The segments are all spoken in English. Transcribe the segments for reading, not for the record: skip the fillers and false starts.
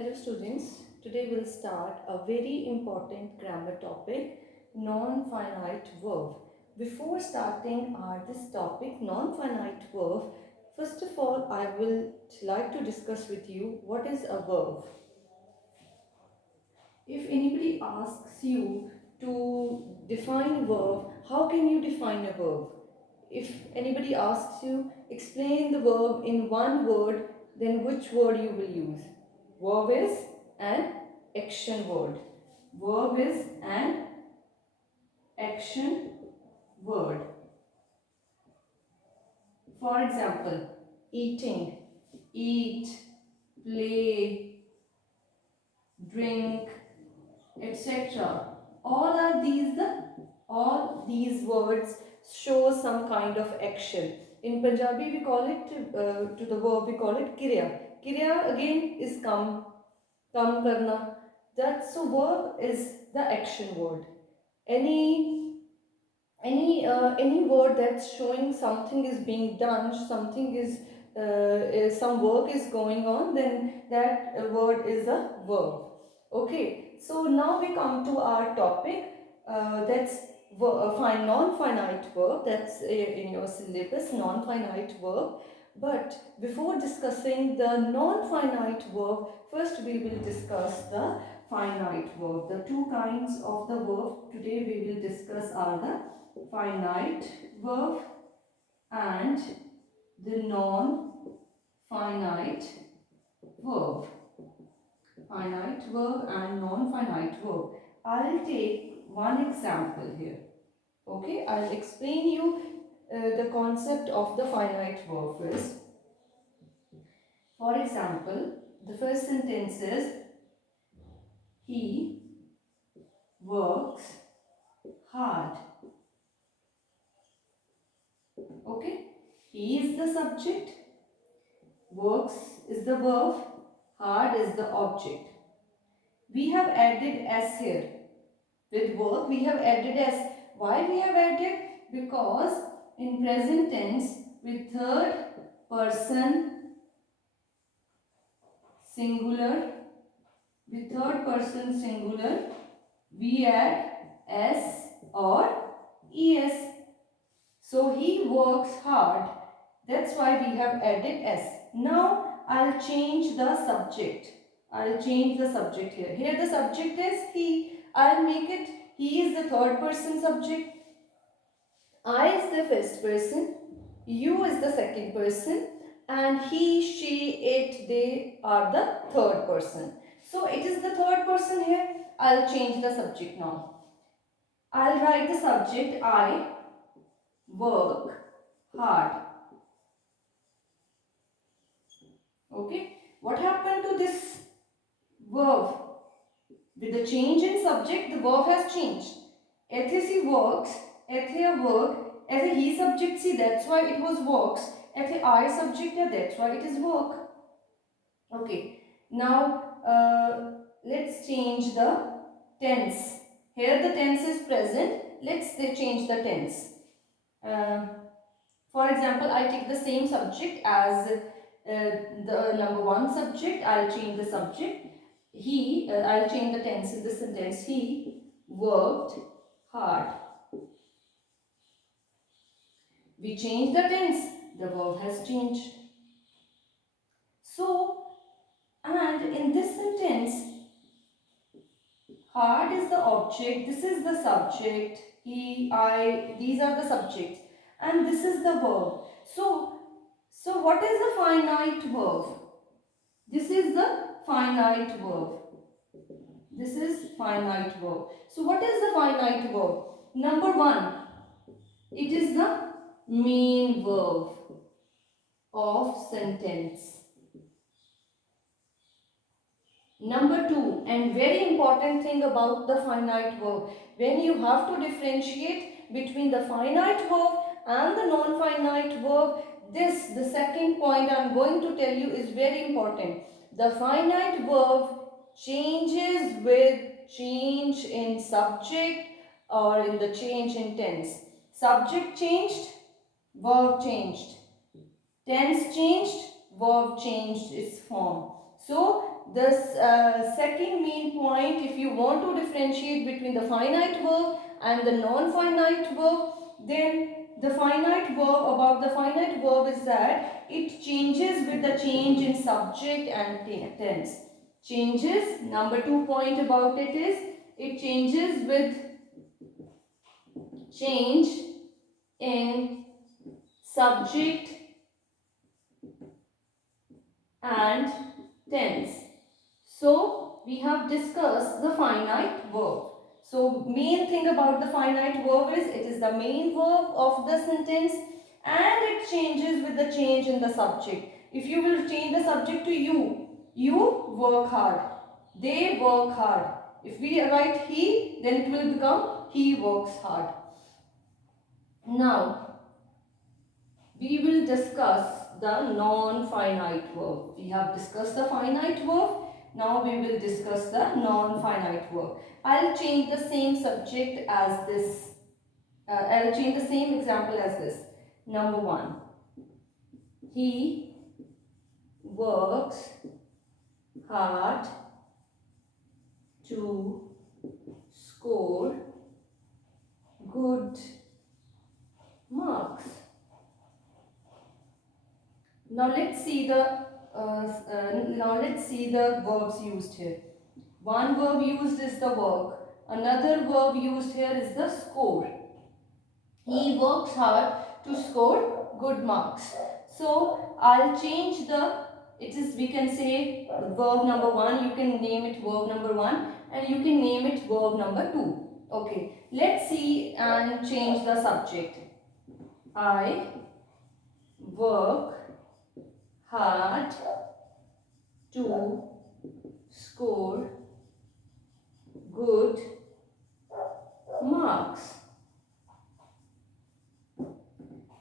Hello students, today we'll start a very important grammar topic, non-finite verb. Before starting this topic, non-finite verb, first of all I will like to discuss with you what is a verb. If anybody asks you to define a verb, how can you define a verb? If anybody asks you, explain the verb in one word, then which word you will use? Verb is an action word. Verb is an action word. For example, eating, eat, play, drink, etc. All these words show some kind of action. In Punjabi we call it to the verb we call it kriya. Kriya again is come karna. That so verb is the action word. Any word that's showing something is being done, something is some work is going on, then that word is a verb. Okay, so now we come to our topic, that's non-finite verb. That's in your syllabus, non-finite verb. But before discussing the non-finite verb, first we will discuss the finite verb. The two kinds of the verb today we will discuss are the finite verb and the non-finite verb. Finite verb and non-finite verb. I'll take one example here. Okay, I'll explain you the concept of the finite verb first. For example, the first sentence is he works hard. Okay, he is the subject, works is the verb, hard is the object. We have added s here. With work we have added s. Why we have added? Because in present tense with third person singular, we add s or es. So he works hard. That's why we have added s. Now I'll change the subject. Here. Here the subject is he. I'll make it he is the third person subject. I is the first person. You is the second person. And he, she, it, they are the third person. So it is the third person here. I'll change the subject now. I'll write the subject I work hard. Okay. What happened to this verb? With the change in subject, the verb has changed. Ethe he works, ethe a work, ethe he subject see, that's why it was works. Ethe I subject, that's why it is work. Okay. Now let's change the tense. Here the tense is present. Let's change the tense. For example, I take the same subject as the number one subject. I'll change the subject. I'll change the tense in the sentence. He worked hard. We change the tense. The verb has changed. So, and in this sentence, hard is the object. This is the subject. He, I, these are the subjects. And this is the verb. So what is the finite verb? This is the finite verb. This is finite verb. So what is the finite verb? Number one, it is the main verb of sentence. Number two, and very important thing about the finite verb, when you have to differentiate between the finite verb and the non-finite verb, the second point I am going to tell you is very important. The finite verb changes with change in subject or in the change in tense. Subject changed, verb changed. Tense changed, verb changed its form. So the second main point, if you want to differentiate between the finite verb and the non-finite verb, then the finite verb, about the finite verb is that it changes with the change in subject and tense. Changes, number 2 point about it is, it changes with change in subject and tense. So we have discussed the finite verb. So main thing about the finite verb is it is the main verb of the sentence and it changes with the change in the subject. If you will change the subject to you work hard, they work hard. If we write he, then it will become he works hard. Now we will discuss the non-finite verb. We have discussed the finite verb. Now we will discuss the non-finite verb. I'll change the same subject as this. I'll change the same example as this. Number 1. He works hard to score good marks. Now let's see the verbs used here. One verb used is the work. Another verb used here is the score. He works hard to score good marks. So I'll change we can say verb number 1. You can name it verb number 1 and you can name it verb number 2. Okay, let's see and change the subject. I work hard to score good marks.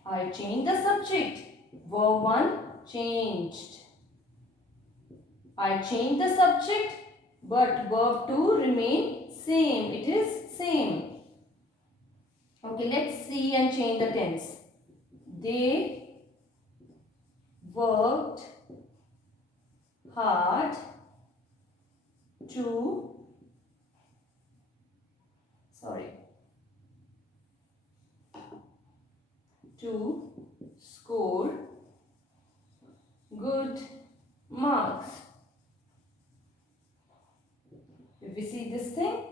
I changed the subject. Verb 1 changed. I changed the subject, but verb 2 remain same. It is same. Okay, let's see and change the tense. They worked hard to score good marks. If we see this thing,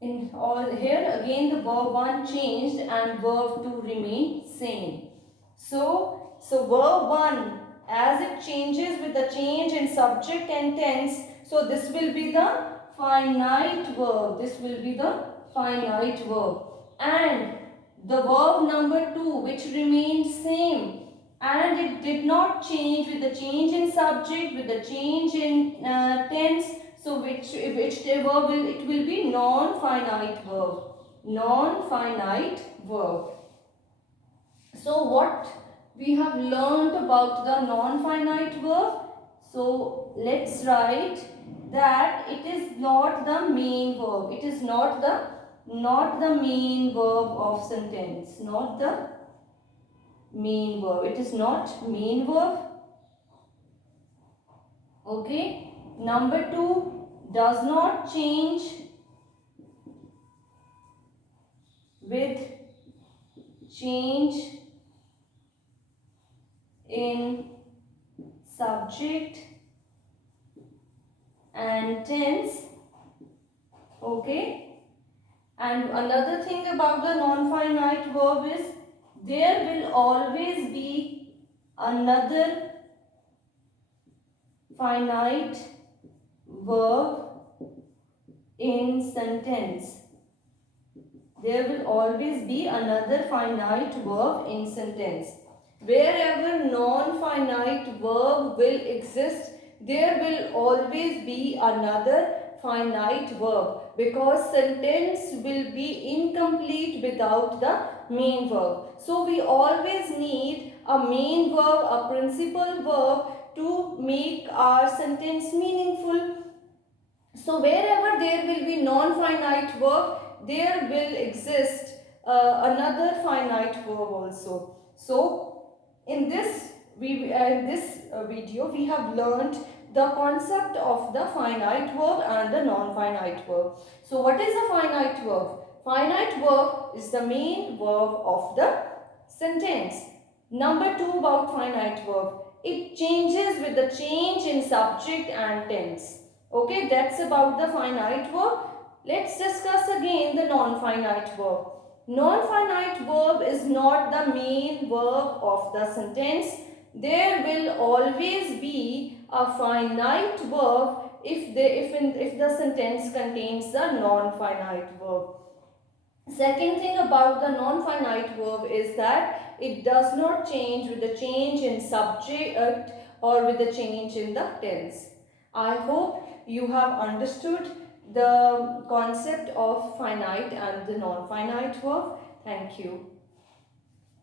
in all here again the verb 1 changed and verb 2 remain same. So verb 1, as it changes with the change in subject and tense, so this will be the finite verb. This will be the finite verb. And the verb number 2, which remains same and it did not change with the change in subject, with the change in tense, so which verb it will be non-finite verb. Non-finite verb. So what we have learned about the non-finite verb? So let's write that it is not the main verb. It is not the main verb of sentence. Not the main verb. It is not main verb. Okay. Number 2, does not change with change in subject and tense. Okay. And another thing about the non-finite verb is there will always be another finite verb in sentence. There will always be another finite verb in sentence. Wherever non-finite verb will exist, there will always be another finite verb, because sentence will be incomplete without the main verb. So we always need a main verb, a principal verb to make our sentence meaningful. So wherever there will be non-finite verb, there will exist another finite verb also. So in this video we have learnt the concept of the finite verb and the non-finite verb. So what is a finite verb? Finite verb is the main verb of the sentence. Number 2 about finite verb. It changes with the change in subject and tense. Okay, that's about the finite verb. Let's discuss again the non-finite verb. Non-finite verb is not the main verb of the sentence. There will always be a finite verb if the sentence contains the non-finite verb. Second thing about the non-finite verb is that it does not change with the change in subject or with the change in the tense. I hope you have understood the concept of finite and the non-finite verb. Thank you.